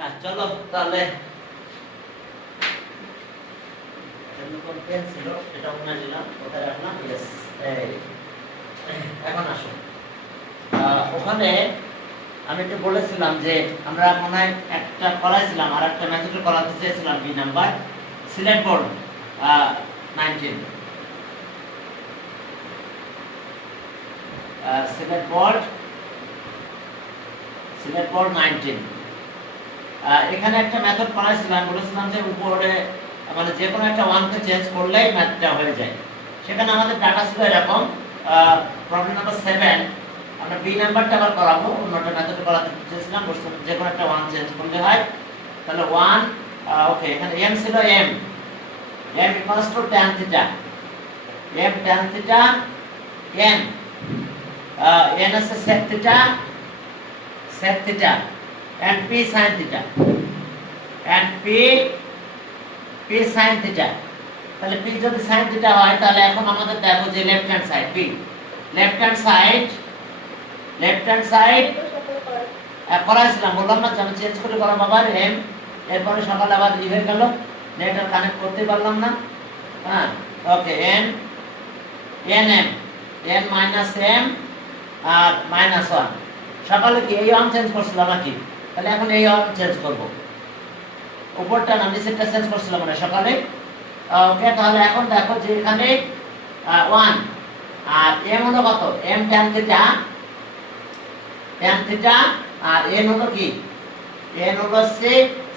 হ্যাঁ চলো তাহলে পেন ছিল এটা মনে নিলাম, কোথায় রাখলাম? ইয়েস, এখন আসো। ওখানে আমি একটু বলেছিলাম যে আমরা মনে হয় একটা করাইছিলাম, আর একটা মেথডে করাতে চেয়েছিলাম। B number select board 19, select board 19। এখানে একটা মেথড করাইছিলাম, বলেছিলাম যে উপরে মানে যে কোনো একটা ওয়ানকে চেঞ্জ করলেই ম্যাথটা হয়ে যায়। সেখানে আমাদের ডাটা ছিল এরকম। প্রবলেম নাম্বার 7 আমরা বি নাম্বারটা আবার করাবো, অন্যটা মেথডে করাতে চেয়েছিলাম, বলেছিলাম যে কোনো একটা ওয়ান চেঞ্জ করলে হয়। তাহলে 1 ওকে, এখানে m ছিল m equals to tan theta, m tan theta, n আছে sec theta and p sin theta and p sin theta। তাহলে p যদি sin theta হয় তাহলে এখন আমাদের দেখো যে লেফট হ্যান্ড সাইড করাইছিলাম, বললাম না যে আমি চেঞ্জ করে করাবো আবার m, এরপরে সকালে আবার ই হয়ে গেল, নেট আর কানেক্ট করতে পারলাম না। হ্যাঁ ওকে, n মাইনাস m আর মাইনাস 1। সকালে কি এই ওয়ান চেঞ্জ করছিলাম নাকি? তাহলে এখন এই ওয়ান চেঞ্জ করব, উপরটা না নিচেরটা চেঞ্জ করছিলাম মানে সকালে। ওকে, তাহলে এখন দেখো যে এখানে 1 আর m হলো কত? m tan থিটা আর n হলো কি? n হলো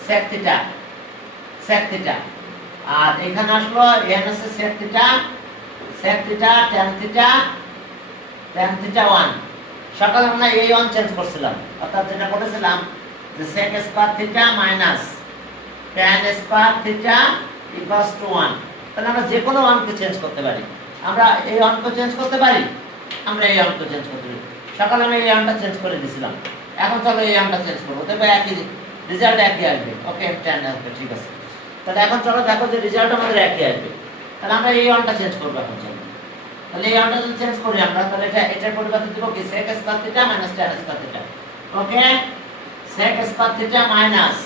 sec থিটা আর এখানে আসলো n আছে sec থিটা tan থিটা 1। সকালে আমরা এই ওয়ান চেঞ্জ করছিলাম, অর্থাৎ যেটা বলেছিলাম যে sec square theta minus tan square theta equals two 1। তাহলে আমরা যে কোনো ওয়ানকে চেঞ্জ করতে পারি, আমরা এই ওয়ানকে চেঞ্জ করতে পারি, আমরা এই ওয়ানকে চেঞ্জ করতে পারি। সকালে আমি এই ওয়ানটা চেঞ্জ করে দিয়েছিলাম, এখন চলো এই ওয়ানটা চেঞ্জ করবো, তবে একই রেজাল্ট একই আসবে। ওকে, tan আসবে, ঠিক আছে। তাহলে এখন চলো দেখো যে রেজাল্ট আমাদের একই আসবে, তাহলে আমরা এই ওয়ানটা চেঞ্জ করবো। এখন চলো তাহলে এই ওয়ানটা যদি চেঞ্জ করি আমরা, তাহলে এটার পরিবর্তে দেব কি? sec square theta minus tan square theta. Okay, sec square theta minus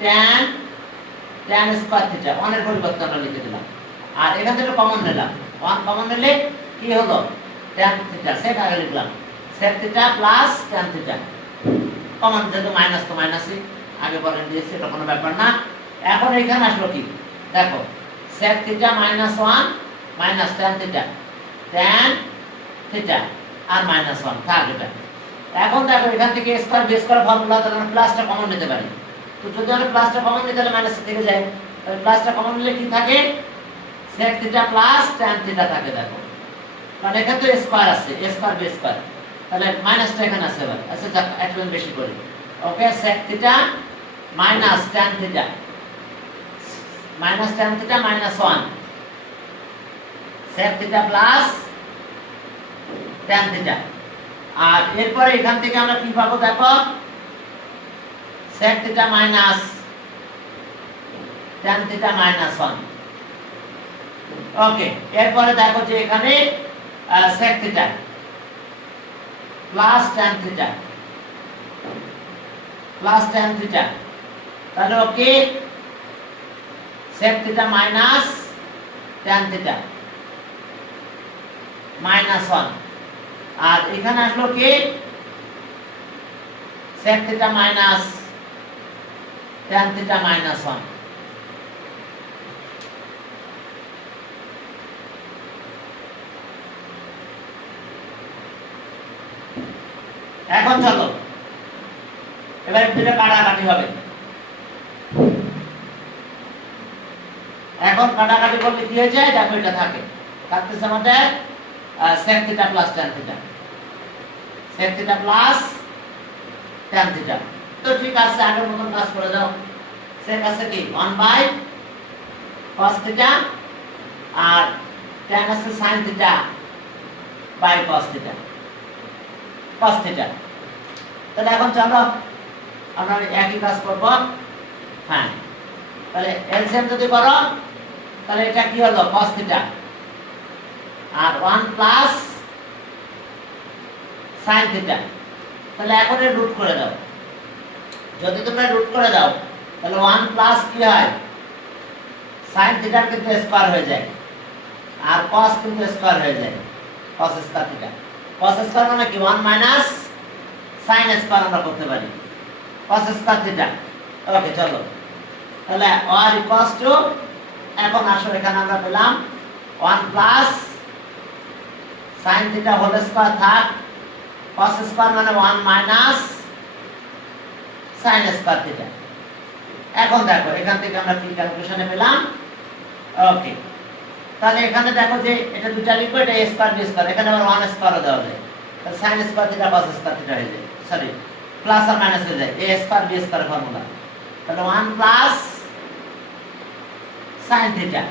tan square theta 1 এর পরিবর্তে আমরা লিখে দিলাম, আর এখান থেকে কমন নিলাম। 1 কমন নিলে কি হলো? tan থিটা, sec আগে লিখলাম sec theta plus tan theta. Common যেহেতু মাইনাস তো মাইনাসই আগে পরে দিয়েছি, এটা কোনো ব্যাপার না। এখন এখানে আসলো কি? দেখো sec theta minus 1 minus tan theta আর মাইনাস 1 থাক এটা। এখন দেখো এখান থেকে স্কয়ার বেস করা ফর্মুলা, তাহলে আমরা প্লাসটা কমন নিতে পারি। তো যদি আমরা প্লাসটা কমন নিই তাহলে মাইনাস থেকে যায়, তাহলে প্লাসটা কমন নিলে কি থাকে? sec theta plus tan theta থাকে। দেখো কারণ এখানে তো স্কয়ার আছে, স্কয়ার বেস স্কয়ার, তাহলে মাইনাসটা এখানে আছে। এবার আচ্ছা যাক, একটু বেশি করি। Okay, sec theta minus tan theta minus 1 sec theta plus tan theta. আর এরপরে এখান থেকে আমরা কি পাবো? দেখো sec theta minus tan theta minus 1। Okay, এরপরে দেখো যে এখানে sec theta plus tan theta, তাহলে okay sec theta minus tan theta minus 1। আর এখানে আসলো কি? sec theta minus tan theta minus 1। এখন চলো এবার একটু কাটাকাটি হবে। এখন কাটাকাটি করলে কি হয়ে যায়? দেখো এটা থাকে, থাকতেছে আমাদের sec theta plus tan theta. তো ঠিক আছে, আগের মতন কাজ করে দাও। sec আছে কি 1 বাই cos থিটা আর tan আছে sin theta by cos theta. তাহলে এখন চলো আমরা একই কাজ করব। হ্যাঁ, তাহলে এলসিএম যদি করো তাহলে এটা কি হলো? cos থিটা আর 1 প্লাস sin থিটা। তাহলে এখন এর রুট করে দাও, যদি তোমরা রুট করে দাও তাহলে 1 প্লাস কি হয় sin থিটা কিন্তু স্কয়ার হয়ে যায় আর cos কিন্তু স্কয়ার হয়ে যায় cos square theta cos square মানে কি 1 মাইনাস sin স্কয়ার আমরা করতে পারি cos স্কয়ার থিটা ওকে চলো তাহলে r ইকুয়ালস টু এখন আসলে এখানে আমরা পেলাম 1 plus sin theta whole square থাক cos স্কয়ার মানে 1 মাইনাস sin স্কয়ার থিটা এখন দেখো এখান থেকে আমরা কি ক্যালকুলেশনে পেলাম ওকে তাহলে এখানে দেখো যে এটা দুটো লিখবো এটা a স্কয়ার b স্কয়ার এখানে আবার 1 স্কয়ার দেওয়া যায় তাহলে sin square theta cos square theta হয়ে যায় সরি প্লাস আর মাইনাস হয়ে যায় a square b square formula তাহলে 1 প্লাস sin থিটা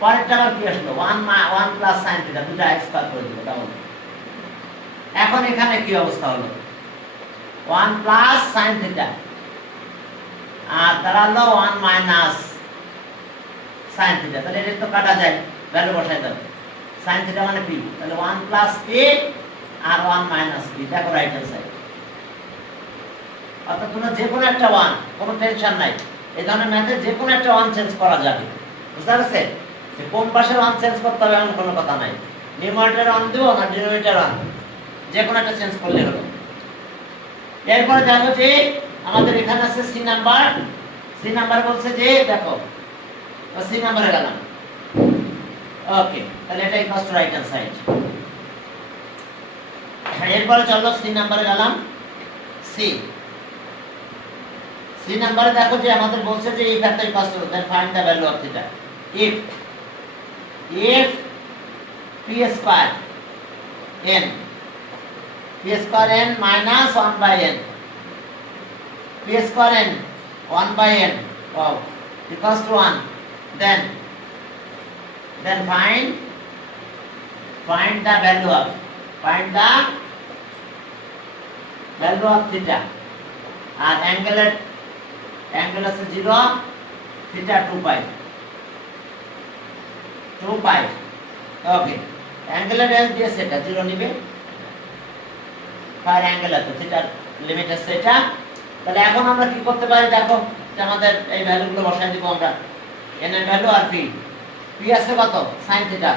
পরেরটা আবার কি আসলো 1 প্লাস sin থিটা দুটো স্কয়ার করে দিল ডাবল এখন এখানে কি অবস্থা হলো 1 প্লাস sin থিটা আর দাঁড়ালো 1 মাইনাস sin থিটা তাহলে এটা তো কাটা যায় ভ্যালু বসাই দাও sin থিটা মানে p তাহলে 1 প্লাস p আর 1 মাইনাস p দেখো রাইট হ্যান্ড সাইড অর্থাৎ তোমরা যে কোনো একটা 1 কোনো টেনশন নাই এই ধরনের ম্যাথে যে কোনো একটা 1 চেঞ্জ করা যাবে বুঝতে পারছে যে কোন পাশের 1 চেঞ্জ করতে হবে এমন কোনো কথা নাই নিউমারেটর 1 দেব না ডিনোমিনেটর 1 যে কোনো একটা চেঞ্জ করলে হলো এরপর দেখো যে আমাদের এখানে আছে সি নাম্বার বলছে যে দেখো সি নাম্বারে গেলাম ওকে তাহলে এটা equals to right hand side এরপরে চলো সি নাম্বারে গেলাম সি নাম্বারে দেখো যে আমাদের বলছে যে এই factor equals to then find the value of theta if p square n p square n minus 1 by n p square n 1 by n wow equals to 1 then find the value of theta and angle is 0 theta 2 pi okay angle is দিয়ে সেটা 0 নিবে আর angle আছে theta limit আছে এটা তাহলে এখন আমরা কি করতে পারি দেখো যে আমাদের এই ভ্যালুগুলো বসাই দিব আমরা n এর ভ্যালু আর p আছে কত sin থিটা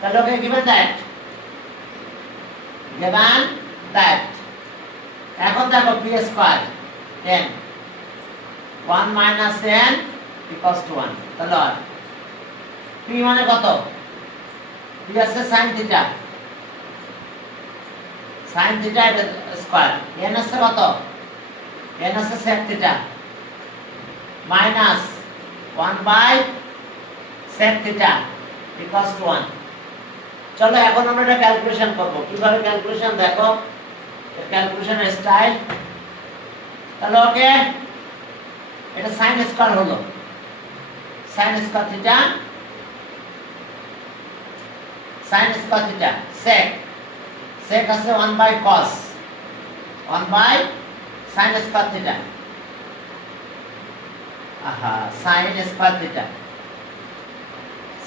তাহলে ওকে given that এখন দেখো p square n 1 minus n equals to 1 তাহলে p মানে কত p আছে sin থিটা স্কয়ার n আছে কত n আছে sec theta minus 1 by sec theta equals to 1 চলো এখন আমরা এটা ক্যালকুলেশন করব কিভাবে ক্যালকুলেশন দেখো ক্যালকুলেশনের স্টাইল তাহলে ওকে এটা sin স্কয়ার হলো sin স্কয়ার থিটা sec আছে 1 by cos 1 by sin square theta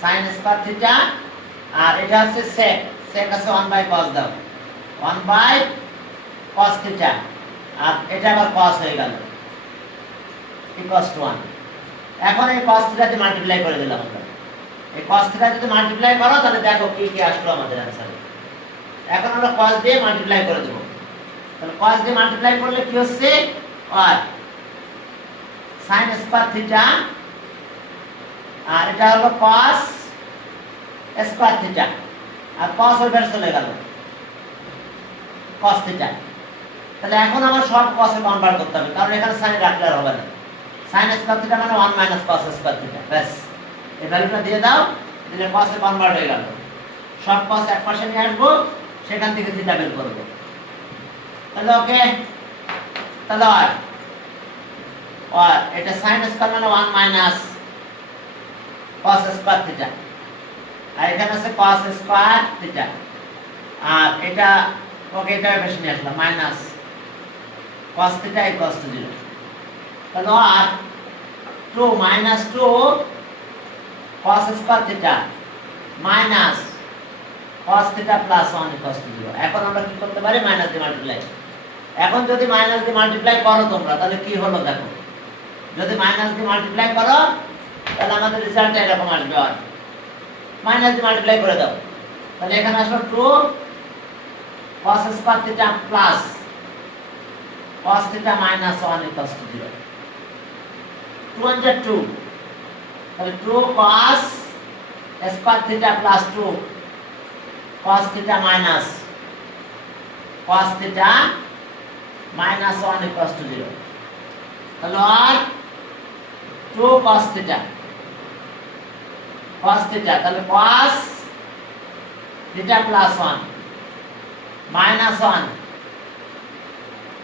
sin square theta আর এটা আছে sec আছে 1 by cos দাও 1 by cos থিটা আর এটা আবার cos হয়ে গেল equals to 1 এখন এই cos থিটা দিয়ে মাল্টিপ্লাই করে দিলাম আমরা এই cos থিটা যদি মাল্টিপ্লাই করো তাহলে দেখো কি কি আসলো আমাদের आंसर এখন আমরা cos দিয়ে মাল্টিপ্লাই করে দেব তাহলে cos দিয়ে মাল্টিপ্লাই করলে কি হচ্ছে আর sin স্কয়ার থিটা আর এটা হলো cos স্কয়ার থিটা আর cos ওই পাশে চলে গেল cos থিটা তাহলে এখন আমার সব cos এ কনভার্ট করতে হবে কারণ এখানে sin রাখলে আর হবে না sin স্কয়ার থিটা মানে 1 মাইনাস cos স্কয়ার থিটা ব্যাস এই ভ্যালুটা দিয়ে দাও দিলে cos এ কনভার্ট হয়ে গেল সব cos এক পাশে নিয়ে আসবো সেখান থেকে থিটা বের করব তাহলে ওকে তাহলে আর এটা sin স্কয়ার মানে 1 মাইনাস cos স্কয়ার থিটা আর এখানে আছে cos স্কয়ার থিটা আর এটা ওকে এটা বেশি নিয়ে আসলাম minus cos theta equals to 0 তাহলে আর 2 minus 2 cos square theta minus cos theta plus 1 equals to 0 এখন আমরা কি করতে পারি মাইনাস দিয়ে মাল্টিপ্লাই এখন যদি মাইনাস দিয়ে মাল্টিপ্লাই করো তোমরা তাহলে কি হলো দেখো, যদি মাইনাস দিয়ে মাল্টিপ্লাই করো তাহলে আমাদের রেজাল্ট এরকম আসবে। আর মাইনাস দিয়ে মাল্টিপ্লাই করে দাও তাহলে এখানে আসলো 2 cos square theta plus cos theta minus 1 equals to 0। 2 1 2 তাহলে 2 cos square theta plus 2 cos theta minus cos theta minus 1 equals to 0 তাহলে আর 2 cos theta তাহলে cos theta plus 1 minus 1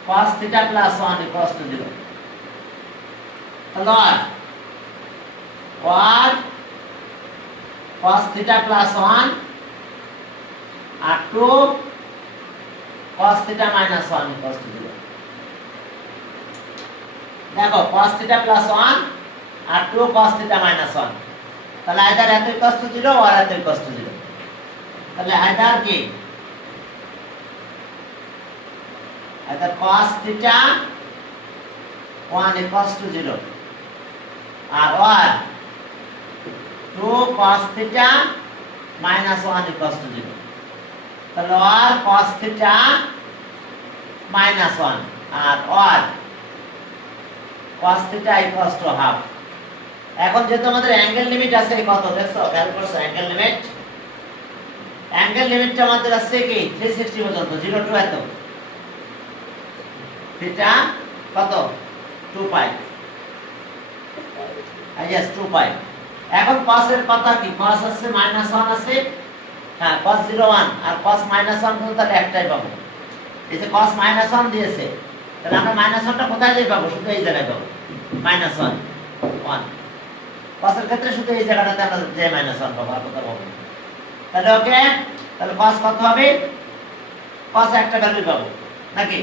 cos theta plus 1 equals to 0 তাহলে আর cos theta plus 1 R 2 cos theta minus 1 equals to 0। দেখো cos theta plus 1 আর 2 cos theta minus 1 তাহলে either এত equals to 0 or এত equals to 0। তাহলে either কি, either cos theta 1 equals to 0 or 2 cos theta minus 1 equals to 0। তাহলে or cos theta minus 1 R or cos theta equals to half। এখন যেহেতু আমাদের angle limit আছে কত দেখছো, খেয়াল করছো অ্যাঙ্গেল লিমিটটা আমাদের আছে কি 360 পর্যন্ত, 0 টু এত থিটা কত 2 পাই, yes 2 পাই। এখন cos এর কথা কি, cos আছে -1 আছে, হ্যাঁ cos 01 আর cos -1 কিন্তু তাহলে একটাই পাবো। এই যে cos -1 দিয়েছে তাহলে আমরা -1টা কোথায় যাই পাবো, শুধু এই জায়গায় পাবো -1 1 cos এর ক্ষেত্রে শুধু এই জায়গাটাতে আমরা যে -1 পাবো আর কোথাও পাবো না। তাহলে ওকে, তাহলে cos কত হবে, cos একটা ভ্যালু পাবো নাকি,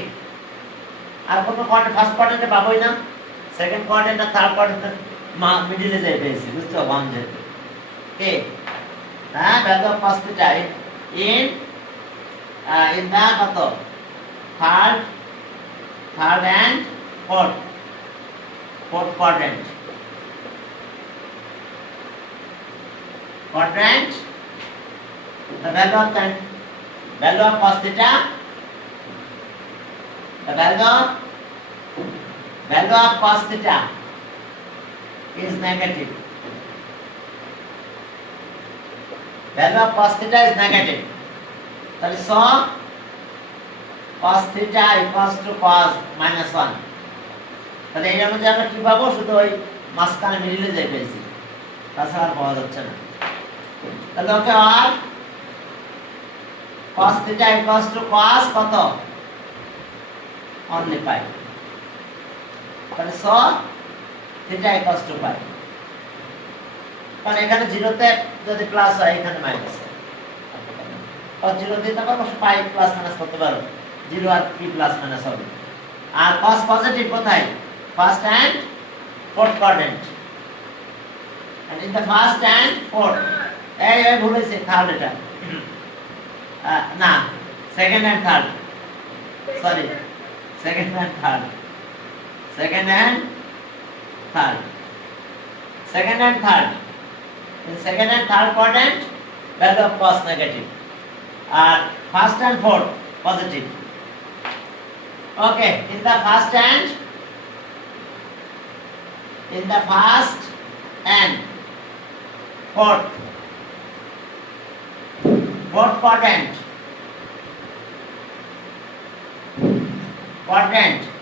আর কোনো কোয়াড্রেন্ট ফার্স্ট কোয়াড্রেন্টে পাবোই না, সেকেন্ড কোয়াড্রেন্ট আর থার্ড কোয়াড্রেন্ট মিডলে যাই পেয়েছি, বুঝতে পারবো আমি যেহেতু কে হ্যাঁ value of cos theta in the কত third and fourth quadrant the value of cos theta, the value of cos theta is negative, value of cos theta is negative। তাহলে so cos theta equals to cos -1। তাহলে এই অনুযায়ী আমরা কি পাবো, শুধু ওই মাঝখানে মিডিলে যাই পেয়েছি, তাছাড়া আর পাওয়া যাচ্ছে না। তাহলে ওকে আর cos theta equals to cos কত only pi, তাহলে so theta equals to pi, কারণ এখানে 0 তে যদি প্লাস হয় এখানে মাইনাস হয়, cos 0 দিতে পারো pi প্লাস মাইনাস করতে পারো, 0 আর p প্লাস মাইনাস হবে। আর cos পজিটিভ কোথায়, first and fourth quadrant, and in the first and fourth এই ভুল হয়েছে, থার্ড এটা না second and third, sorry second and third in second and third quadrant value of cos negative and first and fourth positive। Okay, in the first and fourth quadrant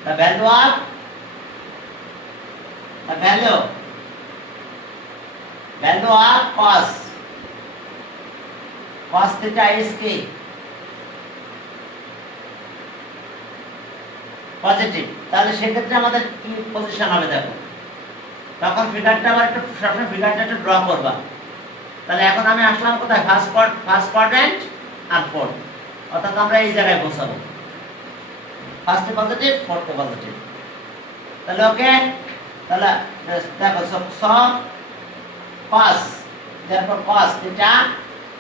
the value of cos theta is কি positive. তাহলে সেক্ষেত্রে আমাদের কি position হবে দেখো, তখন ফিগারটা আবার একটু সবসময় ফিগারটা একটু ড্র করবা। তাহলে এখন আমি আসলাম কোথায়, ফার্স্ট কোয়াড্রেন্ট আর ফোর্থ, অর্থাৎ আমরা এই জায়গায় বসাবো, ফার্স্টে পজিটিভ ফোর্থে পজিটিভ। তাহলে ওকে, তাহলে দেখো so cos therefore cos theta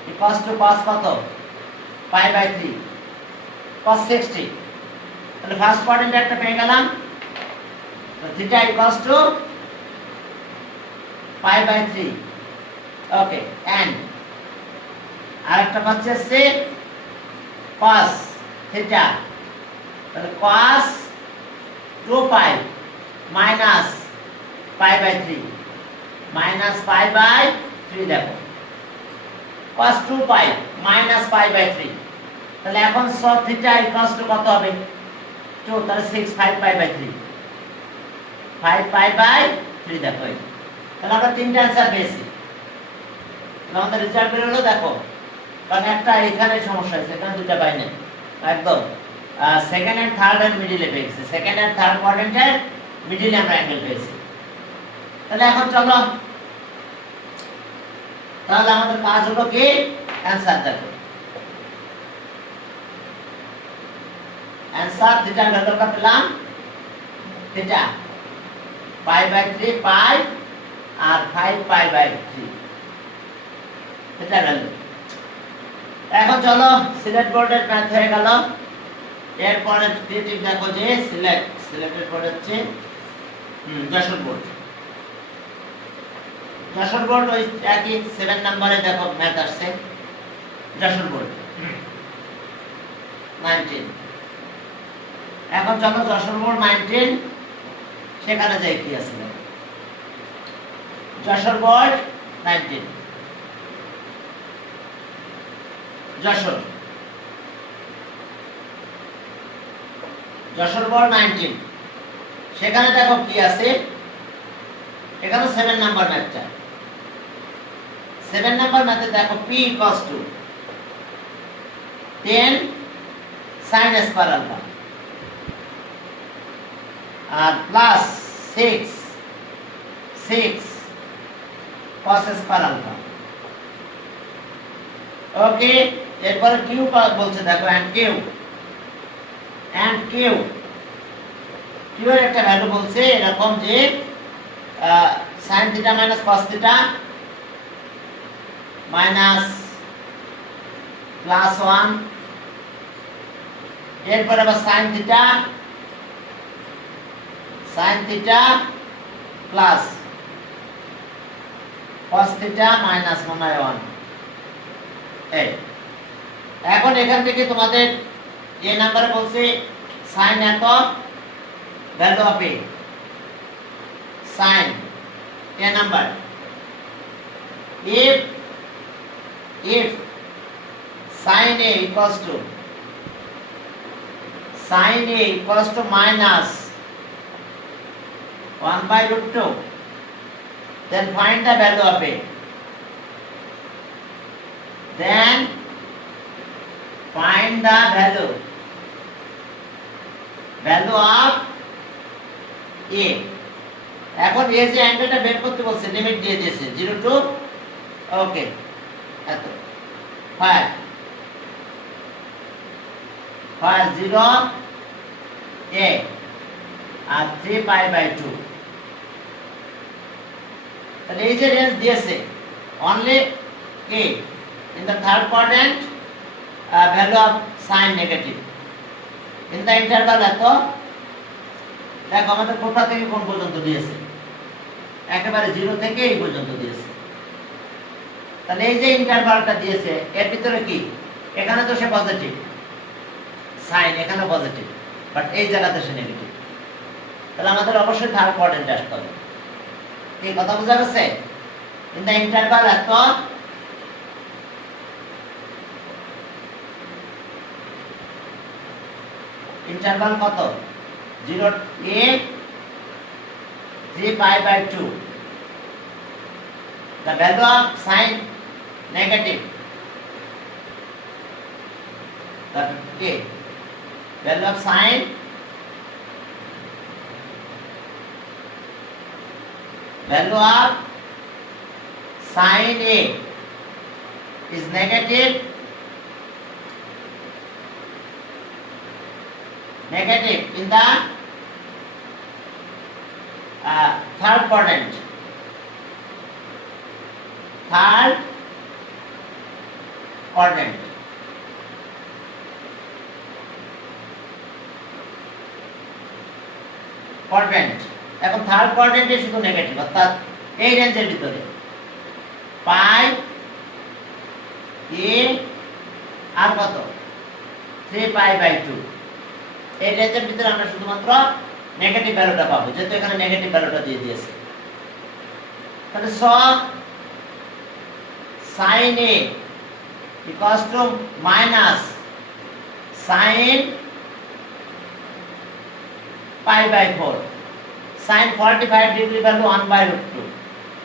equals to cos কত pi by 3 cos 60 তাহলে ফার্স্ট কোয়াড্রেন্ট একটা পেয়ে গেলাম, তো theta equals to pi by 3। Okay, and আরেকটা পাচ্ছে সে cos থিটা, তাহলে cos 2 pi minus pi by 3 minus pi by 3, দেখো cos 2 pi minus pi by 3, তাহলে এখন sec থিটা ইকুয়ালস টু কত হবে 2, তাহলে 6 5 পাই বাই 3 5 পাই বাই 3, দেখো তাহলে আমরা তিনটা অ্যানসার পেয়েছি। আমাদের রেজাল্ট বের হলো, দেখো কারণ একটা এখানে সমস্যা আছে, এখানে দুটো পাই না একদম, সেকেন্ড এন্ড থার্ড এন্ড মিডলে পেয়েছি, সেকেন্ড এন্ড থার্ড কোয়াড্রেন্টের মিডলে আমরা অ্যাঙ্গেল পেয়েছি। তাহলে এখন চলো, তাহলে আমাদের কাজ হলো কি অ্যানসার দেখো, অ্যানসার থিটা ভ্যালুটা পেলাম থিটা পাই বাই 3 পাই আর 5 পাই বাই 3 থিটা ভ্যালু। এখন চলো সিলেক্ট বোর্ডের ম্যাথ হয়ে গেল, এরপরে ক্রিয়েটিভ দেখো যে সিলেক্টেড বোর্ড হচ্ছে যশোর বোর্ড। যশোর বোর্ড ওই একই 7 নম্বরে দেখো ম্যাথ আসছে, যশোর বোর্ড 19। এখন চলো যশোর বোর্ড 19 সেখানে যাই কি আছে, যশোর বোর্ড 19 যশোর বোর্ড 19 সেখানে দেখো কি আছে, এখানে 7 নাম্বার ম্যাথটা, 7 নাম্বার ম্যাথে দেখো p equals to 10 sin square alpha আর plus 6 cos square alpha. Okay, এরপরে কিউ বলছে দেখো, এন্ড কিউ এর একটা ভ্যালু বলছে এরকম যে sin theta minus cos theta minus plus 1, এরপর আবার sin theta plus cos theta minus মনে হয় 1। এখন এখান থেকে তোমাদের যে নাম্বারে বলছে sin এত value of a, sin a number, if sin a equals to minus 1 by root 2, then find the value of a, then find the value of a। এখন a যে অ্যাঙ্গেলটা বের করতে বলছে লিমিট দিয়ে দিয়েছে 0 to ওকে এত 5 0 a আর 3 পাই বাই 2, তাহলে এই যে রেঞ্জ দিয়েছে only a in the third quadrant, value of sin negative in the interval এত, দেখো আমাদের কোথা থেকে কোন পর্যন্ত দিয়েছে, একেবারে 0 থেকে এই পর্যন্ত দিয়েছে, তাহলে এই যে ইন্টারভালটা দিয়েছে এর ভিতরে কি, এখানে তো সে পজিটিভ সাইন, এখানে পজিটিভ বাট এই জায়গাতে সে নেগেটিভ, তাহলে আমাদের অবশ্যই থার্ড কোয়াড্রেন্টে আসতে হবে। এই কথা বোঝা গেছে? ইন দা ইন্টারভাল এত, ইন্টারভাল কত 0 a 3 pi by 2, the value of sin negative, that a value of sin a is negative in the third quadrant, quadrant. এখন থার্ড কোয়াড্রেন্টে শুধু নেগেটিভ, অর্থাৎ এই রেঞ্জের ভিতরে পাই এ আর কত 3π/2, এই রেঞ্জের ভিতরে আমরা শুধুমাত্র নেগেটিভ ভ্যালুটা পাবো, যেহেতু এখানে নেগেটিভ ভ্যালুটা দিয়ে দিয়েছে। তাহলে sin a equals to minus sin π/4, sin 45 degree value 1/√2।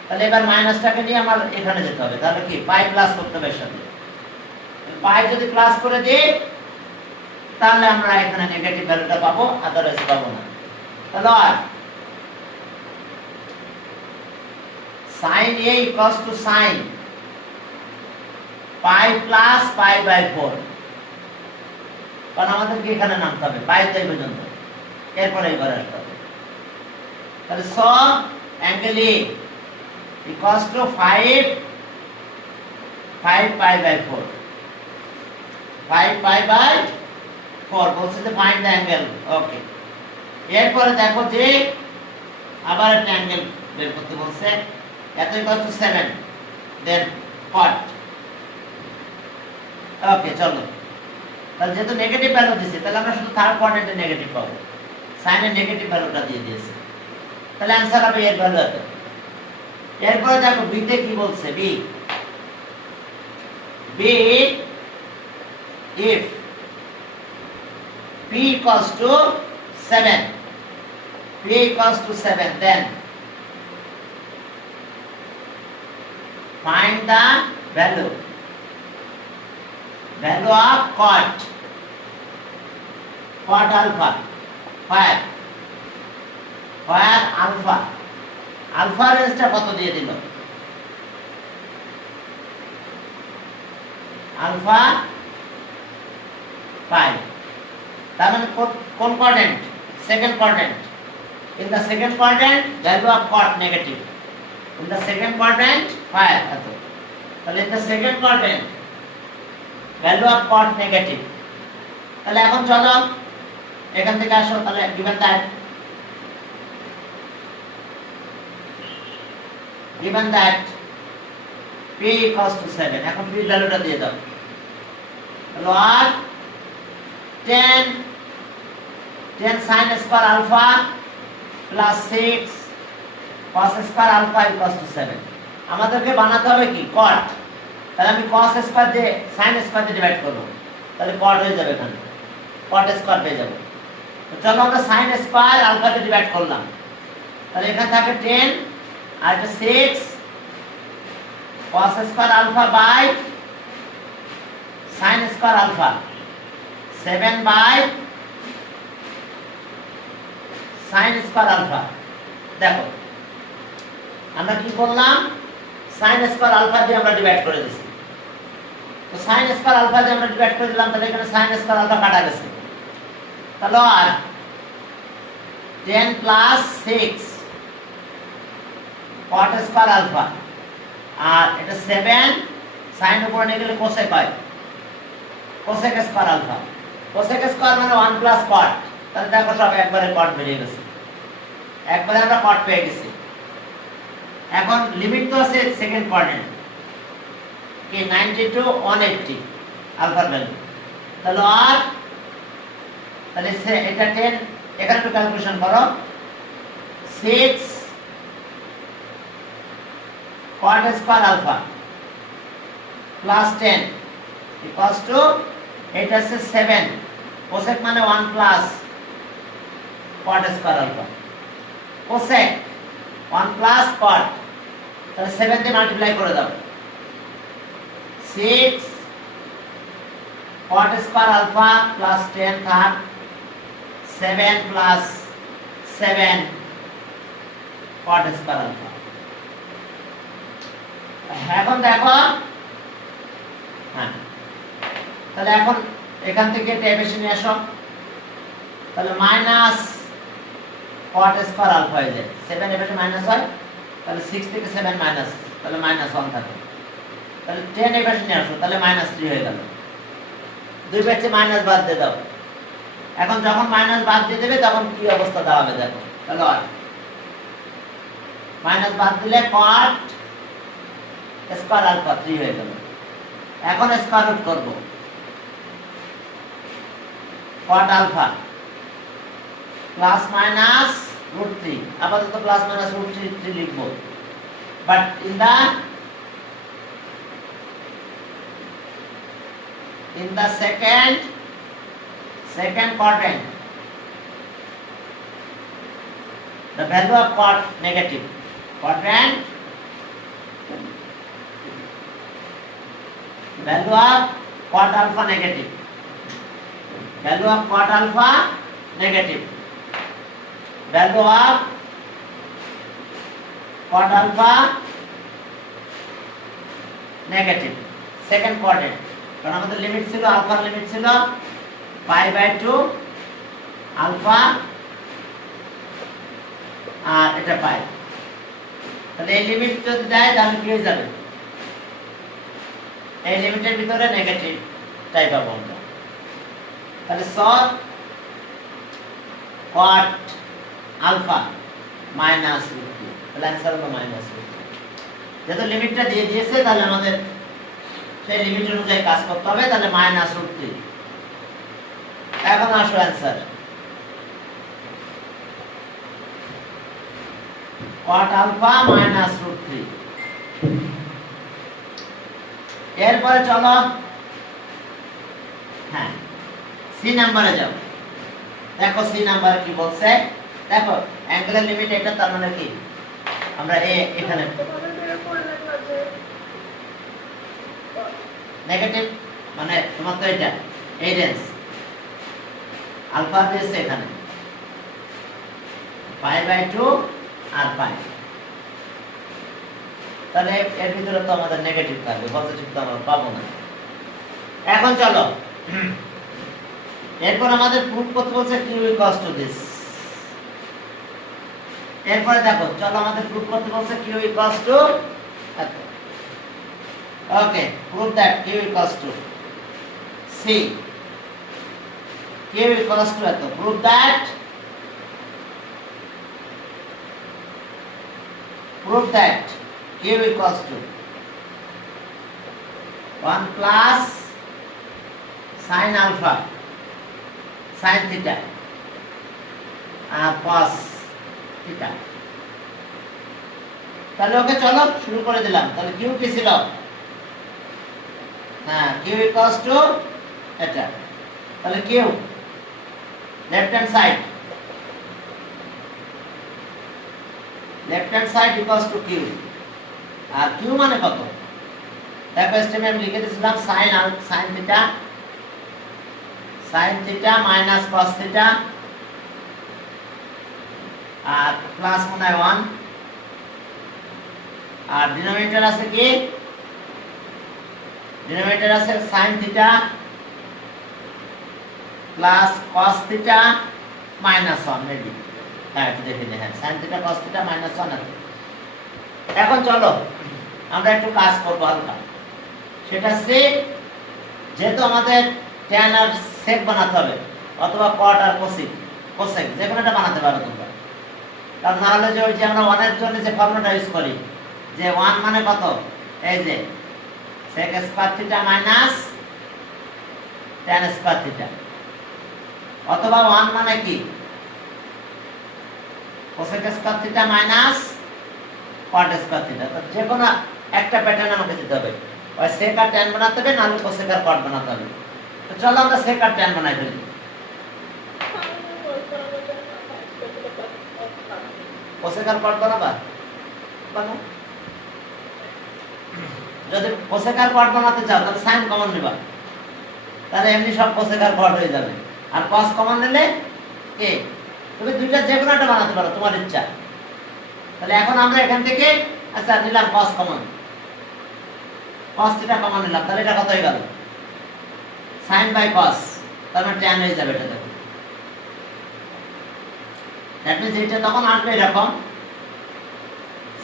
তাহলে এবার মাইনাসটাকে নিয়ে আমার এখানে যেতে হবে, তাহলে কি পাই প্লাস করতে হবে সাথে, পাই যদি প্লাস করে দিই তাহলে আমরা এখানে নেগেটিভ ভ্যালুটা পাবো, আদারওয়াইজ পাবো না। তাহলে আর sin a equals to sin pi plus π/4, কারণ আমাদেরকে এখানে নামতে হবে পাই তাই পর্যন্ত, এরপরে এবার আসতে হবে। তাহলে অ্যাঙ্গেল এ equals to 5π/4, 5π/4 বলছে যে ফাইন্ড দ্য অ্যাঙ্গেল। ওকে, এরপরে দেখো যে আবার একটা অ্যাঙ্গেল বের করতে বলছে, এত ইকুয়াল টু 7, দেন কট। ওকে চলো, তাহলে যেহেতু নেগেটিভ ভ্যালু দিয়েছে তাহলে আমরা শুধু থার্ড কোয়াড্রেন্টে নেগেটিভ পাবো, সাইনের নেগেটিভ ভ্যালুটা দিয়ে দিয়েছে, তাহলে অ্যানসার হবে এর ভ্যালু এত। এরপরে দেখো বি তে কি বলছে, B if p equals to 7, p equals to 7, then find the value of cot alpha, where alpha রেঞ্জটা কত দিয়ে দিল, আলফা 5, তার মানে কোন quadrant, second quadrant. in the second quadrant value of cot negative, in the second quadrant where এত, তাহলে in the second quadrant value of cot negative। তাহলে এখন চলো এখান থেকে আসো, তাহলে given that p equals to 7, এখন p ভ্যালুটা দিয়ে দাও, তাহলে আর 10 sin square alpha plus 6 cos square alpha equals to 7। আমাদেরকে বানাতে হবে কি cot, তাহলে আমি cos স্কয়ার দিয়ে sin স্কয়ার দিয়ে ডিভাইড করব, তাহলে cot হয়ে যাবে, এখানে cot স্কয়ার পেয়ে যাব। তো চলো আমরা sin স্কয়ার আলফা দিয়ে ডিভাইড করলাম, তাহলে এখানে থাকে 10 আর এটা 6 cos square alpha by sin square alpha 7 by sin square alpha. দেখো আমরা কি করলাম, sin স্কয়ার আলফা দিয়ে আমরা ডিভাইড করে দিয়েছি, তো sin স্কয়ার আলফা দিয়ে আমরা ডিভাইড করে দিলাম, তাহলে এখানে sin স্কয়ার আলফা কাটা গেছে, তাহলে আর 10 প্লাস 6 cot স্কয়ার আলফা, আর এটা 7 sin উপরে নিয়ে গেলে cosec হয়, cosec square alpha, cosec square মানে 1 প্লাস cot, তাহলে দেখো সব একবারে cot বেরিয়ে গেছে, একবারে আমরা cot পেয়ে গেছি। এখন লিমিট তো আছে সেকেন্ড কোয়াড্রেন্ট কি 90 টু 180 আলফার ভ্যালু, তাহলে আর তাহলে এটা 10, এখানে একটু ক্যালকুলেশন করো, 6 cot square alpha plus 10 equals to এটা আছে 7 cosec মানে 1 plus cot square alpha, cosec 1 plus cot, তাহলে 7 দিয়ে মাল্টিপ্লাই করে দাও, 6 cot স্কয়ার আলফা প্লাস 10 থাক 7 প্লাস 7 cot স্কয়ার আলফা। এখন দেখো, হ্যাঁ তাহলে এখন এখান থেকে এটা এভাবে নিয়ে আসো, তাহলে মাইনাস cot স্কয়ার আলফা হয়ে যায়, 7 এভাবে মাইনাস হয়, তাহলে 6 থেকে 7 মাইনাস, তাহলে -1 থাকে, তাহলে 10 এভাবে নিয়ে আসো, তাহলে -3 হয়ে গেল, দুই ব্যাচে মাইনাস বাদ দিয়ে দাও। এখন যখন মাইনাস বাদ দিয়ে দেবে তখন কি অবস্থা দাঁড়াবে দেখো, তাহলে মাইনাস বাদ দিলে cot স্কয়ার আলফা 3 হয়ে গেল। এখন স্কয়ার রুট করব cot alpha plus minus root 3, আপাতত প্লাস মাইনাস রুট 3 লিখব, but in the second quadrant the value of cot negative quadrant, value of cot alpha negative, value of cot alpha negative, value of cot alpha negative, second quadrant। কারণ আমাদের limit ছিল, আলফার limit ছিল π/2 alpha, আর এটা পাই, তাহলে এই limit যদি দেয় তাহলে কি হয়ে যাবে, এই লিমিটের ভিতরে নেগেটিভ টাইপ পাবো আমরা। তাহলে সর cot আলফা মাইনাস √2, তাহলে आंसर হলো -√2। যেহেতু লিমিটটা দিয়ে দিয়েছে তাহলে আমাদের সেই লিমিট অনুযায়ী কাজ করতে হবে, তাহলে -√3। এখন আসো आंसर cot আলফা -√3। এরপরে চলো হ্যাঁ সি নাম্বারে যাও, দেখো সি নাম্বারে কি বলছে, দেখো অ্যাঙ্গেলের লিমিট এটা, তার মানে কি আমরা এখানে নেগেটিভ মানে তোমার তো এটা এই রেঞ্জ আলফা দিয়েছে এখানে π/2 আর π, তাহলে এর ভিতরে তো আমাদের নেগেটিভ থাকবে, পজিটিভ তো আমরা পাবো না। এখন চলো এরপর আমাদের প্রুফ করতে বলছে q = this। এরপরে দেখো চলো আমাদের প্রুফ করতে বলছে q = okay, prove that q = c, q = prove that q = 1 plus sin alpha sin theta R cos theta। তাহলে ওকে চলো শুরু করে দিলাম। তাহলে q কি ছিল, হ্যাঁ q = এটা, তাহলে q left hand side = q, আর q মানে কত, দেখো স্টেপে আমি লিখে দিয়েছিলাম sin theta minus cos theta আর প্লাস মনে হয় 1, আর ডিনোমিনেটর আছে কি, ডিনোমিনেটর আছে sin theta plus cos theta minus 1 maybe, হ্যাঁ একটু দেখে নিই, হ্যাঁ sin theta cos theta minus 1 আছে। এখন চলো আমরা একটু কাজ করব হালকা, সেটা সে যেহেতু আমাদের tan আর sec বানাতে হবে, অথবা cot আর cosec যে কোনো একটা বানাতে পারো তোমরা, কারণ না হলে যে ওই যে আমরা 1 এর জন্য যে ফর্মুলাটা ইউজ করি যে 1 মানে কত, এই যে sec square theta minus tan square theta, অথবা 1 মানে কি cosec square theta minus cot square theta. তো যে কোনো একটা প্যাটার্ন আমাকে দিতে হবে, ওই sec আর tan বানাতে হবে, না হলে cosec আর cot বানাতে হবে। তো চলো আমরা sec আর tan বানাই ফেলি। cosec আর cot বানাবা, বানাও। যদি cosec আর cot বানাতে চাও তাহলে sin কমন নিবা, তাহলে এমনি সব cosec আর cot হয়ে যাবে, আর cos কমন নিলে কি তুমি দুইটা যে কোনো একটা বানাতে পারো তোমার ইচ্ছা। তাহলে এখন আমরা এখান থেকে আচ্ছা নিলাম cos common, cos theta common নিলাম, তাহলে এটা কত হয়ে গেল sin বাই cos, তার মানে tan হয়ে যাবে এটা। দেখো দ্যাট মিন্স এটা তখন আসবে এরকম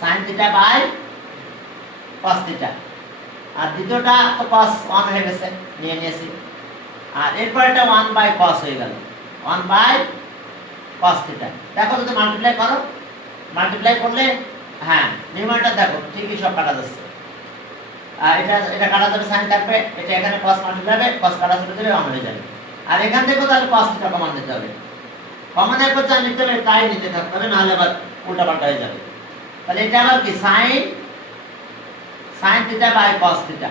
sin theta by cos theta, আর দ্বিতীয়টা তো cos 1 হয়ে গেছে নিয়ে নিয়েছি, আর এরপর এটা 1 বাই cos হয়ে গেল, 1 বাই cos থিটা। দেখো যদি মাল্টিপ্লাই করো, মাল্টিপ্লাই করলে হ্যাঁ নিউমারেটর দেখো ঠিকই সব কাটা যাচ্ছে। এটা কাটা যাবে, সাইন থাকবে, এটা এখানে cos মাল্টিপ্লাই হবে, cos কাটা চলে যাবে, 1 হয়ে যাবে। আর এখান থেকেও তাহলে cos থিটা কমন নিতে হবে। কমন এর পর যা নিতে হবে তাই নিতে থাকতে হবে, নাহলে আবার উল্টা পাল্টা হয়ে যাবে। তাহলে এটা আবার কি sin theta by cos theta.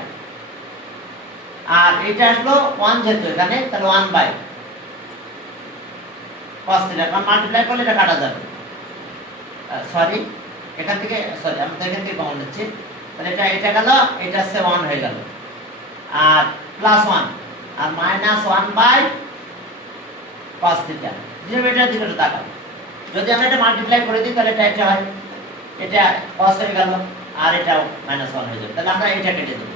আর এটা আসলো 1 যেহেতু এখানে, তাহলে 1 বাই cos থিটা, কারণ মাল্টিপ্লাই করলে এটা কাটা যাবে। সরি এখান থেকে, সরি আমি তো এখান থেকে কমন নিচ্ছি, তাহলে এটা গেল, এটা হচ্ছে 1 হয়ে গেল, আর প্লাস 1 আর minus 1 by cos theta. Denominator দিকে তাকাও, যদি আমরা এটা মাল্টিপ্লাই করে দিই তাহলে এটা হয়, এটা cos হয়ে গেল, আর এটাও -1 হয়ে যাবে, তাহলে আমরা এটা কেটে দেব।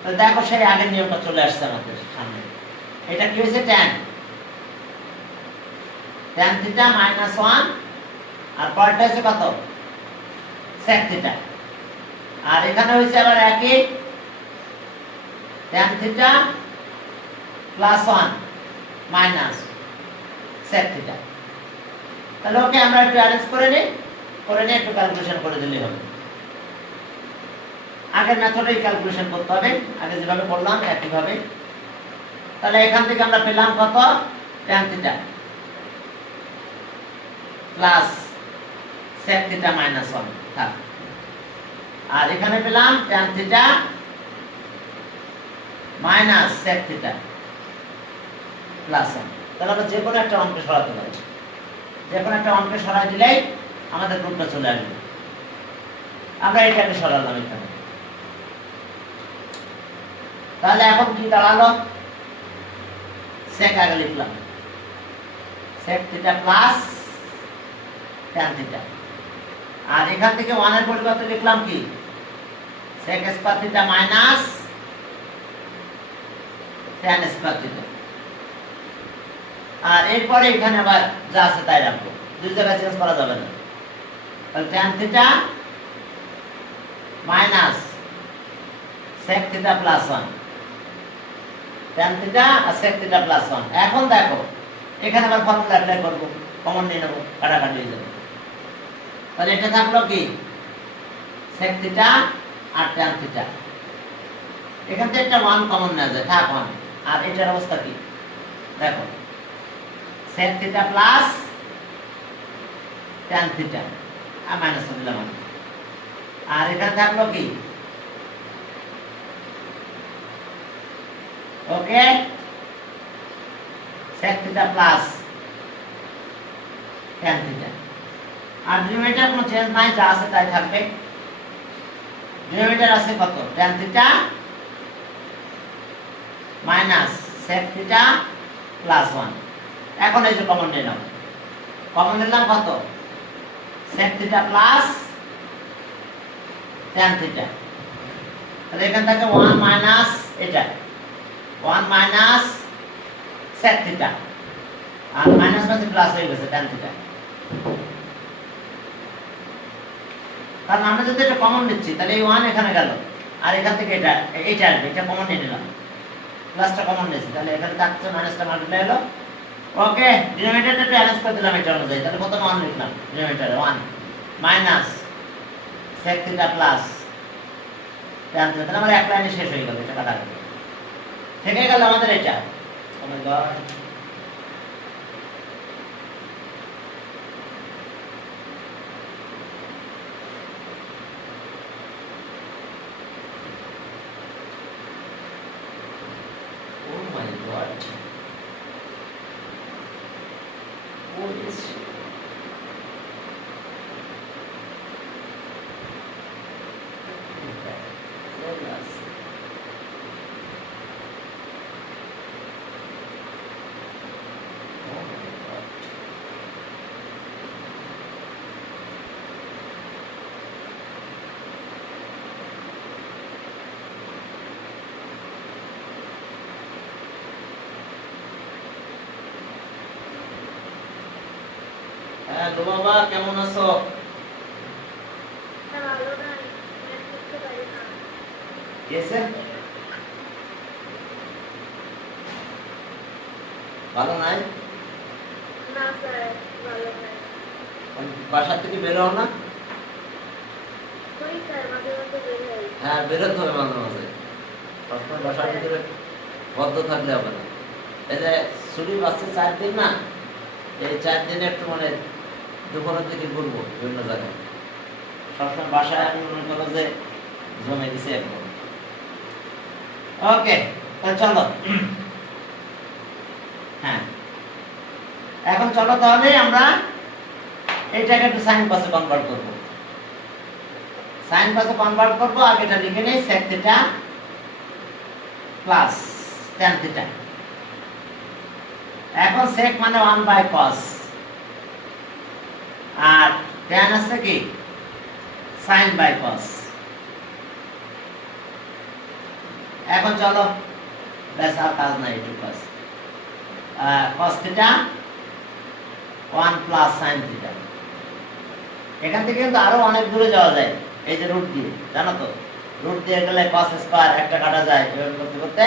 তাহলে দেখো সেই আগের নিয়মটা চলে আসছে আমাদের সামনে। এটা কি হয়েছে, tan থিটা -1, আর পরেরটা হচ্ছে কত, sec থিটা। আর এখানে হয়েছে আবার একই tan theta +1 minus sec theta. তাহলে ওকে আমরা একটু অ্যারেঞ্জ করে নিই, একটু ক্যালকুলেশন করে দিলেই হবে। আগের মেথডেই ক্যালকুলেশন করতে হবে, আগে যেভাবে করলাম একইভাবে। তাহলে এখান থেকে আমরা পেলাম কত, tan theta plus sec theta -1 থাক, আর এখানে পেলাম tan theta minus sec theta +1। তাহলে আমরা যে কোনো একটা অঙ্কে সরাতে পারি, যে কোনো একটা অঙ্কে সরাই দিলেই আমাদের রূপটা চলে আসবে। আমরা এটাকে সরালাম এখানে, তাহলে এখন কি দাঁড়ালো, sec আগে লিখলাম, sec theta plus tan theta, আর এখান থেকে 1 এর পরিবর্তে লিখলাম কি, sec square theta minus tan square theta. আর এরপরে এখানে আবার যা আছে তাই রাখবো, দুই জায়গায় চেঞ্জ করা যাবে না। তাহলে tan theta minus sec theta +1, tan theta আর sec থিটা +1। এখন দেখো এখানে আবার ফর্মুলা অ্যাপ্লাই করব, কমন নিয়ে নেব, কাটাকাটি হয়ে যাবে। তাহলে এটা থাকলো কি, sec থিটা আর tan থিটা, এখান থেকে একটা 1 কমন নেওয়া যায়, থাক 1। আর এটার অবস্থা কি দেখো, sec theta plus tan theta আর মাইনাস দিলাম, আর এখানে থাকলো কি, okay sec theta plus tan theta. আর ডিনোমিনেটর কোনো চেঞ্জ নাই, যা আছে তাই থাকবে। ডিনোমিনেটর আছে কত, tan theta minus sec theta +1। এখন এই যে কমন নিলাম, কমন নিলাম কত, sec theta plus tan theta. তাহলে এখান থেকে 1 মাইনাস এটা 1 মাইনাস sec থিটা, আর মাইনাস মাইনাস প্লাস হয়ে গেছে tan থিটা। কারণ আমরা যদি এটা কমন নিচ্ছি তাহলে এই 1 এখানে গেল, আর এখান থেকে এটা আসবে, এটা কমন নিয়ে নিলাম, প্লাসটা কমন নিয়েছি, তাহলে এখানে থাকছে মাইনাসটা মাল্টিপ্লাই হলো। ওকে, ডিনোমিনেটরটা একটু অ্যারেঞ্জ করে দিলাম এটা অনুযায়ী, তাহলে কত 1 লিখলাম, ডিনোমিনেটরে 1 minus sec theta plus tan theta. তাহলে আমার এক লাইনে শেষ হয়ে গেল, এটা কাটাকাটি থেকে গেল আমাদের এটা। ও মাই গড, হ্যালো বাবা, কেমন আছো? কেসে ভালো নাই? না স্যার। ভালো হয়। বাসা থেকে বের হও না? পরীক্ষার মাঝে মাঝে বের হই। হ্যাঁ, বেরোতে হবে মাঝে মাঝে। সবসময় বাসার ভিতরে বদ্ধ থাকলে হবে না। এই যে ছুটি পাচ্ছে 4 দিন না, এই 4 দিনে একটু মানে দুপুরের দিকে ঘুরবো বিভিন্ন জায়গায়। সবসময় বাসায় আমি মনে করো যে জমে গেছি একদম। ওকে, তাহলে চলো। হ্যাঁ, এখন চলো তাহলে আমরা এইটাকে একটু সাইন পাসে কনভার্ট করবো। সাইন পাসে কনভার্ট করবো, আগে এটা লিখে নেই sec theta plus tan theta. এখন sec মানে 1/cos, আর tan আছে কি sin/cos। এখন চলো, ব্যাস আর কাজ নাই, একটু কাজ। cos theta 1 plus sin theta. এখান থেকে কিন্তু আরো অনেক দূরে যাওয়া যায়, এই যে রুট দিয়ে, জানো তো, রুট দিয়ে গেলে cos স্কয়ার একটা কাটা যায়, এভাবে করতে করতে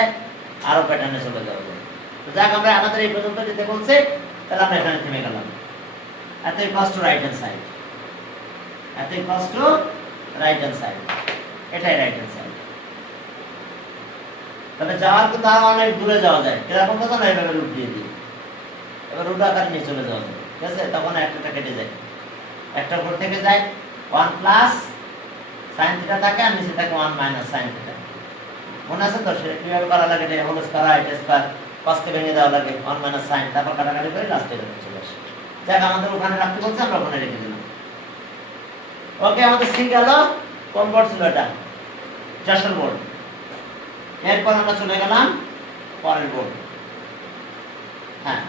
আরো প্যাটার্নে চলে যাওয়া যায়। তো যাক, আমরা আমাদের এই পর্যন্ত যেতে বলছে, তাহলে আমরা এখানে থেমে গেলাম। এত equals to right hand side, এত equals to right hand side, এটাই রাইট হ্যান্ড সাইড। তবে যাওয়ার কিন্তু আরো অনেক দূরে যাওয়া যায়, কিরকম কথা না, এইভাবে রুট দিয়ে দিই, এবার রুট আকারে নিয়ে চলে যাওয়া যায়, ঠিক আছে? তখন একটা কেটে যায়, একটা উপর থেকে যায় 1 প্লাস sin থিটা থাকে, আর নিচে থাকে 1 মাইনাস sin থিটা। মনে আছে তো সেটা কিভাবে করা লাগে? এটা হোল স্কয়ার আর এটা স্কয়ার, cos কে ভেঙে দেওয়া লাগে 1 মাইনাস sin, তারপর কাটাকাটি করে লাস্টে এটা চলে আসে। যাক, আমাদের ওখানে রাখতে বলছে, আমরা ওখানে রেখে দিলাম। ওকে, আমাদের সি গেল। কোন বোর্ড ছিল এটা? যশোর বোর্ড। এরপর আমরা চলে গেলাম পরের বোর্ড। হ্যাঁ,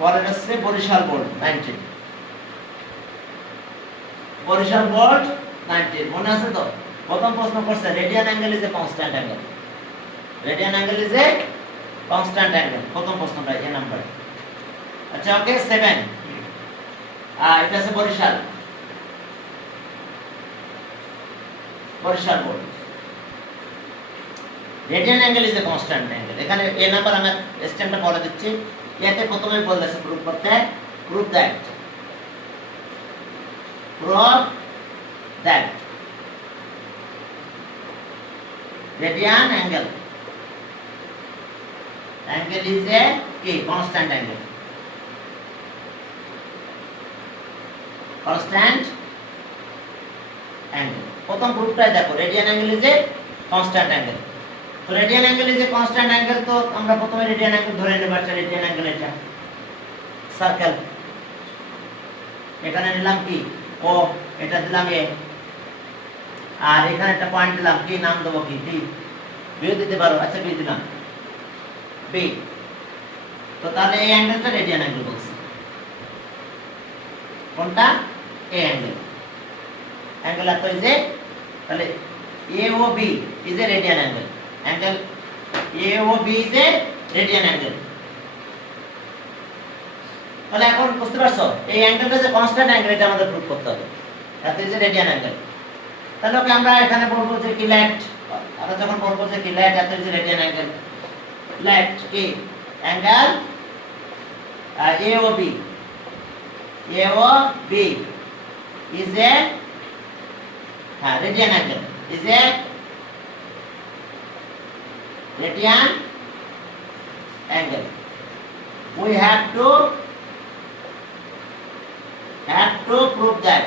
পরের হচ্ছে বরিশাল বোর্ড 19। বরিশাল বোর্ড 19 মনে আছে তো? প্রথম প্রশ্ন করছে radian angle is a constant angle. Radian angle is a constant angle, প্রথম প্রশ্নটা এই নাম্বারে। আচ্ছা, ওকে 7। এটা আছে Barishal, Barishal board. Radian angle is a constant angle. এখানে এই নাম্বার আমি স্টেপটা বলে দিচ্ছি। এতে প্রথমে বলতেছে প্রুফ করতে, proof that, prove that radian angle is a constant angle, constant angle। প্রথম প্রুফটাই দেখো, radian angle is a constant angle। তো radian angle is a constant angle, তো আমরা প্রথমে radian angle ধরে নেব। একটা radian angle এটা সার্কেল, এখানে নিলাম কি ও, এটা দিলাম এ, আর এখানে একটা পয়েন্ট দিলাম, কি নাম দেবো? কি বি, বি দিতে পারো। আচ্ছা, বি দিলাম, বি। তো তাহলে এই অ্যাঙ্গেলটা রেডিয়ান অ্যাঙ্গেল বলছি। কোনটা? A angle. অ্যাঙ্গেল এত ইজ এ, তাহলে A O B is a radian angle. Angle A O B is a radian angle. তাহলে এখন বুঝতে পারছো এই অ্যাঙ্গেলটা যে কনস্ট্যান্ট অ্যাঙ্গেল, এটা আমাদের প্রুফ করতে হবে। এত ইজ এ রেডিয়ান অ্যাঙ্গেল। তাহলে ওকে আমরা এখানে বলবো যে কি লেট, আমরা যখন বলবো যে কি লেট এত is a radian angle, let কি angle A O B, A O B is a radian angle, is a radian angle. We have to prove that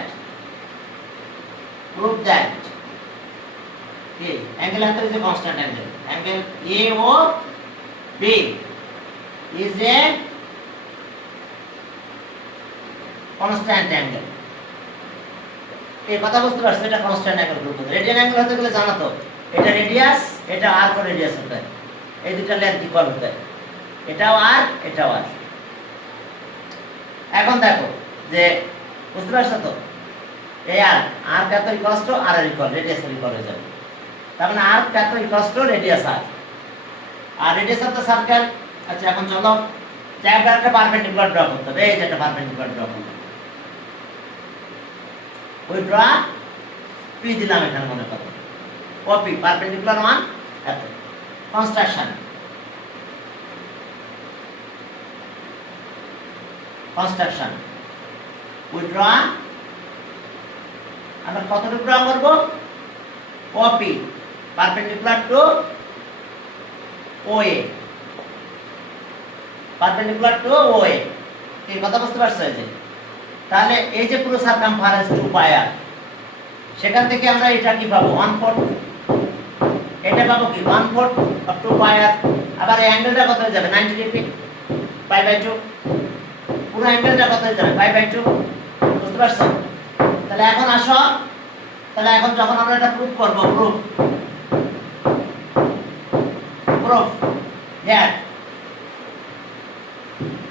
okay, angle is a constant angle. Angle AOB is a constant angle. এই কথা বুঝতে পারছো? এটা constant angle proof করতে। Radian angle হতে গেলে জানো তো, এটা রেডিয়াস, এটা আর কোন রেডিয়াস হতে হয়, এই দুটো লেন্থ ইকুয়াল হতে হয়, এটাও আর এটাও আর। এখন দেখো যে বুঝতে পারছো তো, এই আর কত equals to R equal radius equal হয়ে যাবে। তার মানে আর কত equals to radius R radius of the circle. আচ্ছা, এখন চলো একটা পারপেন্ডিকুলার ড্র করতে হবে। এই যে একটা পারপেন্ডিকুলার ড্র করতে হবে, ওই ড্র পি দিলাম এখানে, মনে করো কপি পারপেন্ডিকুলার ওয়ান এত কনস্ট্রাকশন। construction. We draw, আমরা কতটুকু ড্র করব? OP perpendicular to OA, perpendicular to OA. এই কথা বুঝতে পারছো? এই যে তাহলে এই যে পুরো সারকামফারেন্স 2 পাই আর, সেখান থেকে আমরা এটা কি পাবো? 1/4, এটা পাবো কি 1/4 অফ 2 পাই আর। আবার এই অ্যাঙ্গেলটা কত হয়ে যাবে? 90 ডিগ্রি, পাই বাই 2। পুরো অ্যাঙ্গেলটা কত হয়ে যাবে? Pi by 2। বুঝতে পারছো? তাহলে এখন আসো, তাহলে এখন যখন আমরা এটা প্রুফ করব, proof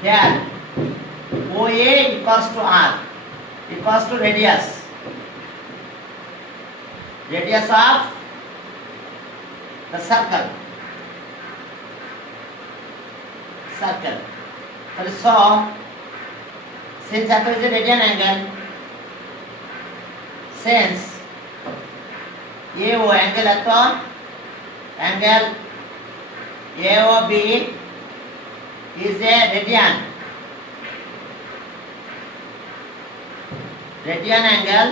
here OA equals to R equals to radius of the circle. So since that is a radian angle, since AO angle at angle AOB is a radian angle,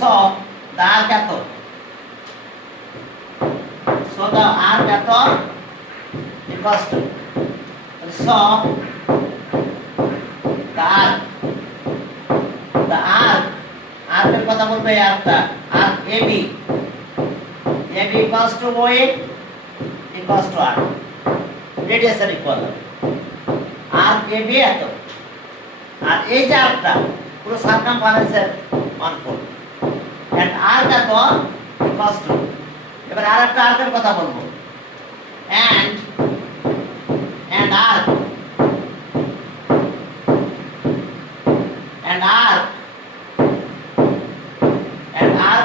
so the arc cathode, equals to, so the arc এর কথা বলবো, এই আর্কটা arc AB equals to OA equals to R, radius এর equal হবে। arc AB এত, আর এই যে আর্কটা পুরো সারকামফারেন্সের 1/4 and arc এত equals to, এবার আরেকটা আর্কের কথা বলবো, and arc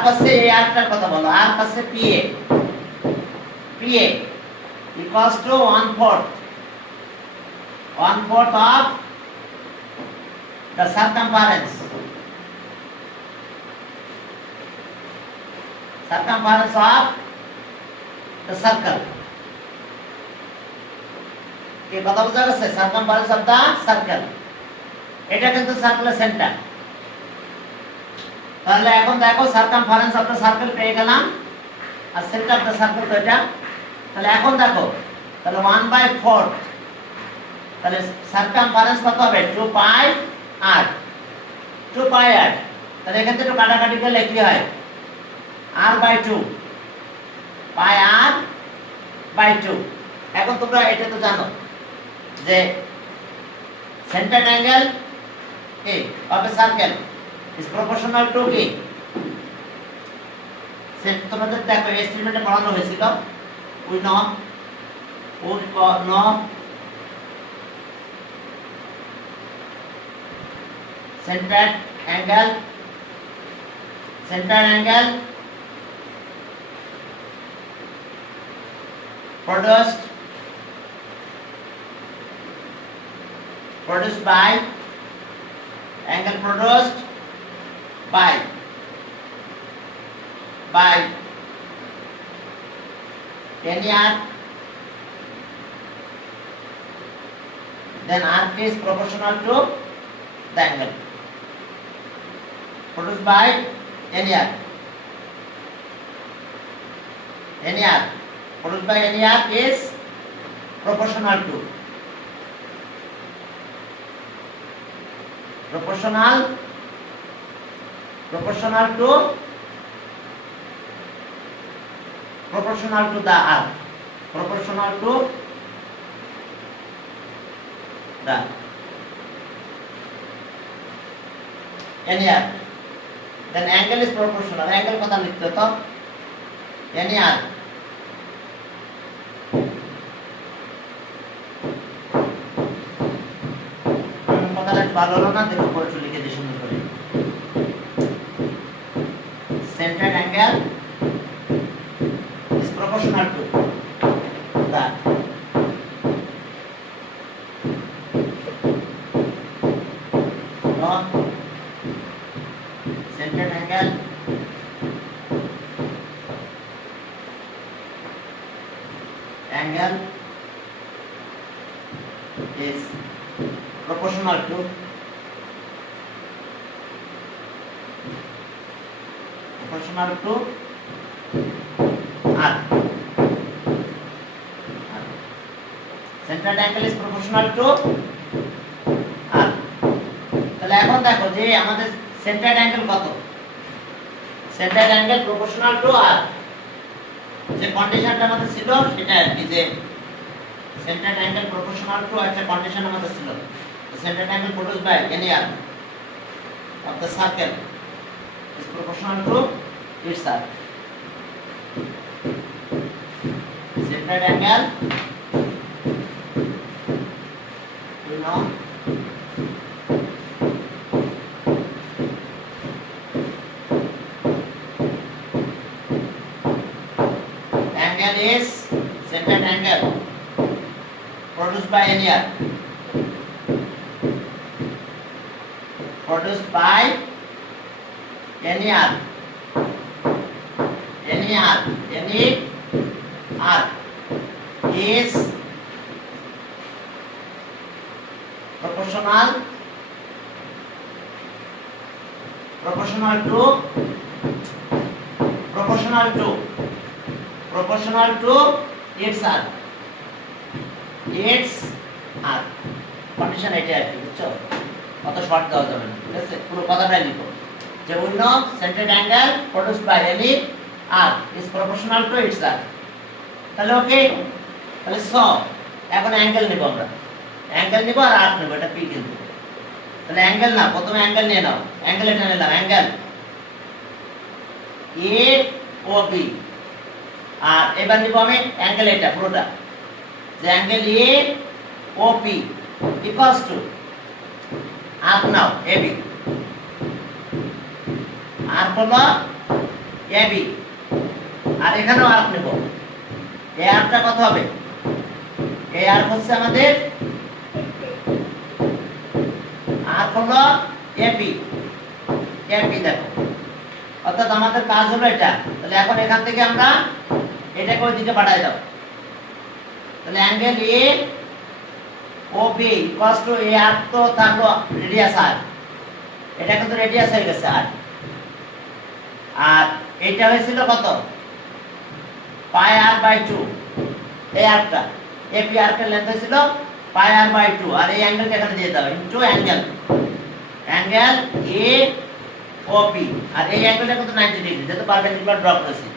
হচ্ছে এই আর্কটার কথা বলো, আর্ক হচ্ছে PA equals to 1/4 of the circumference of the circle. কি কথা বুঝা গেছে? circumference of the circle, এটা কিন্তু সার্কেলের সেন্টার। তাহলে এখন দেখো সারকামফারেন্স অফ দ্য সার্কেল পেয়ে গেলাম, আর সেন্টার অফ দ্য সার্কেল তো এটা। তাহলে এখন দেখো, তাহলে 1/4, তাহলে সারকামফারেন্স কত হবে? 2 পাই আর, তাহলে এখান থেকে একটু কাটাকাটি করলে কি হয়? r/2, পাই r/2। এখন তোমরা এটা তো জানো যে centre angle of A circle is proportional to কি? তোমাদের দেখো এস্টিমেটে পড়ানো হয়েছিল, we know centered angle produced by angle produced by any arc, then arc is proportional to the angle produced by any arc. Produced by any arc is proportional to the arc, proportional to the any arc. Then angle is proportional, angle কথা লিখতে তো any arc, কথাটা ভালো হলো না? দেখো পরে লিখে দিই সুন্দর করে, centered angle is proportional to the centered angle proportional to R. Centered angle is proportional to R. তাহলে এখন দেখো যে আমাদের সেন্টার্ড অ্যাঙ্গেল কত, centred angle proportional to R, যে কন্ডিশনটা আমাদের ছিল সেটা আর কি, যে সেন্টার্ড অ্যাঙ্গেল প্রপোর্শনাল টু একটা কন্ডিশন আমাদের ছিল, centred angle produced by any R of the circle is proportional to its arc. Centered angle, you know, angle is centered angle produced by any arc, produced by any arc, any arc is proportional to its arc, condition এটা আর কি, বুঝছো? কত short দেওয়া যাবে না, ঠিক আছে? পুরো কথাটাই লিখো যে we know centered angle produced by any arc is proportional to its arc. তাহলে ওকে, তাহলে স এখন অ্যাঙ্গেল নিব, আমরা অ্যাঙ্গেল নিব আর আর্ক নিব, এটা পি কিন্তু। তাহলে অ্যাঙ্গেল না, প্রথমে অ্যাঙ্গেল নিয়ে নাও, অ্যাঙ্গেল এটা নিলাম, অ্যাঙ্গেল এ ও বি, আর এবার নিব আমি অ্যাঙ্গেল এটা পুরোটা, যে angle A O P equals to arc now A B, arc হলো এ বি, আর এখানেও আর্ক নেব, এই আর্কটা কত হবে? এই আর্ক হচ্ছে আমাদের আর্ক হলো এপি, এপি দেখো, অর্থাৎ আমাদের কাজ হলো এটা। তাহলে এখন এখান থেকে আমরা এটাকে ওই দিকে পাঠাই দাও, তাহলে angle A O B equals to এই আর্ক তো থাকলো রেডিয়াস আর, এটা কিন্তু রেডিয়াস হয়ে গেছে আর, আর এইটা হয়েছিল কত? পাই আর বাই 2, এই আর্কটা এপি আর্কের লেন্থ হয়েছিল পাই আর বাই 2, আর এই অ্যাঙ্গেলটা এখানে দিয়ে দাও into angle A O B, আর এই অ্যাঙ্গেলটা কিন্তু 90 ডিগ্রি, যেহেতু পারপেন্ডিকুলার ড্র করেছি।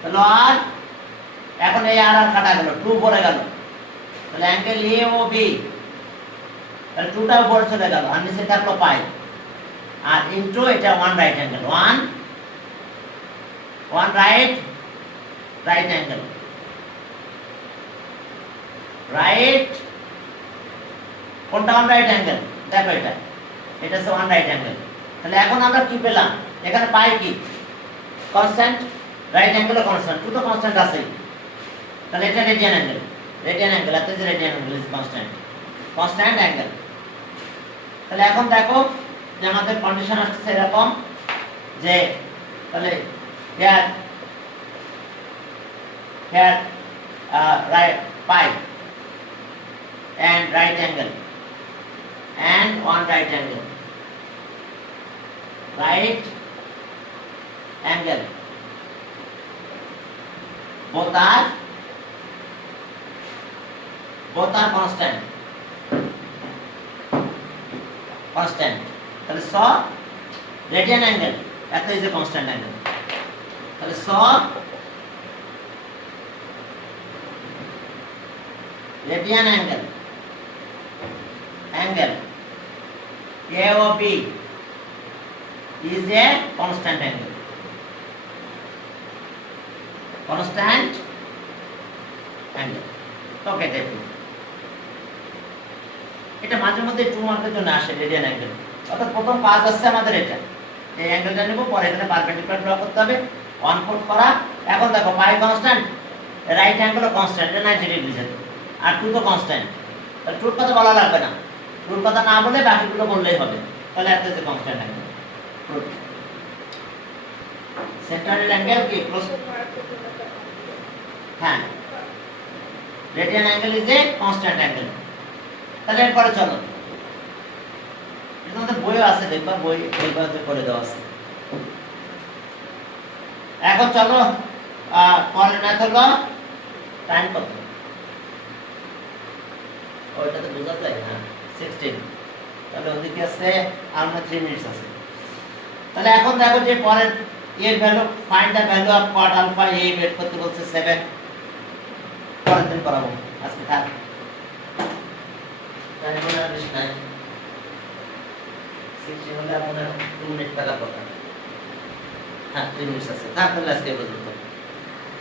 তাহলে আর এখন এই আর আর কাটা গেল, 2 পড়ে গেল, তাহলে অ্যাঙ্গেল এ ও বি, তাহলে 2টা উপরে চলে গেল, আর নিচে থাকলো পাই, আর ইনটু এটা 1 right angle, 1 right angle, right কোনটা 1 রাইট অ্যাঙ্গেল? দেখো এটা, এটা হচ্ছে 1 রাইট অ্যাঙ্গেল। তাহলে এখন আমরা কি পেলাম? এখানে পাই কি? কনস্ট্যান্ট, রাইট অ্যাঙ্গেলও কনস্ট্যান্ট, 2 তো কনস্ট্যান্ট আছে, তাহলে এটা রেডিয়ান অ্যাঙ্গেল, এত যে radian angle is constant angle. তাহলে এখন দেখো যে আমাদের কন্ডিশন আসছে এরকম, যে তাহলে here right pi and right angle and 1 right angle, both are constant, তাহলে স রেডিয়ান অ্যাঙ্গেল এত ইজ এ কনস্ট্যান্ট অ্যাঙ্গেল, তাহলে so radian angle A O B is a constant angle, okay দেখুন এটা মাঝে মধ্যে 2 মার্কের জন্য আসে রেডিয়ান অ্যাঙ্গেল, অর্থাৎ প্রথম কাজ আসছে আমাদের এটা, এই অ্যাঙ্গেলটা নেব, পরে এখানে পারপেন্ডিকুলার ড্র করতে হবে, 1/4 করা। এখন দেখো পাই কনস্ট্যান্ট, রাইট অ্যাঙ্গেলও কনস্ট্যান্ট, 90 ডিগ্রি যেত, আর 2 তো কনস্ট্যান্ট, তাহলে 2 কথা বলা লাগবে না, 2 কথা না বলে বাকিগুলো বললেই হবে, তাহলে একটা যে কনস্ট্যান্ট অ্যাঙ্গেল। সেন্টারের অ্যাঙ্গেল কি? হ্যাঁ, radian angle is a constant angle. তাহলে এরপরে চলো তোমাদের বইও আছে, দেখবা বই যে করে দেওয়া আছে। এখন চলো পরের ম্যাথ হলো টাইম কত, ওইটাতে বোঝা যায় না 16, তাহলে ওদিকে আছে আর 3 মিনিটস আছে। তাহলে এখন দেখো যে পরের এর value, find the value of cot alpha এ বের করতে বলছে 7, পরের দিন করাবো, আজকে থাক টাইম মনে আর বেশি নাই, 16 হলে আপনার 2 মিনিট টাকা কথা, হ্যাঁ 3 মিনিটস আছে, থাক তাহলে আজকে পর্যন্ত।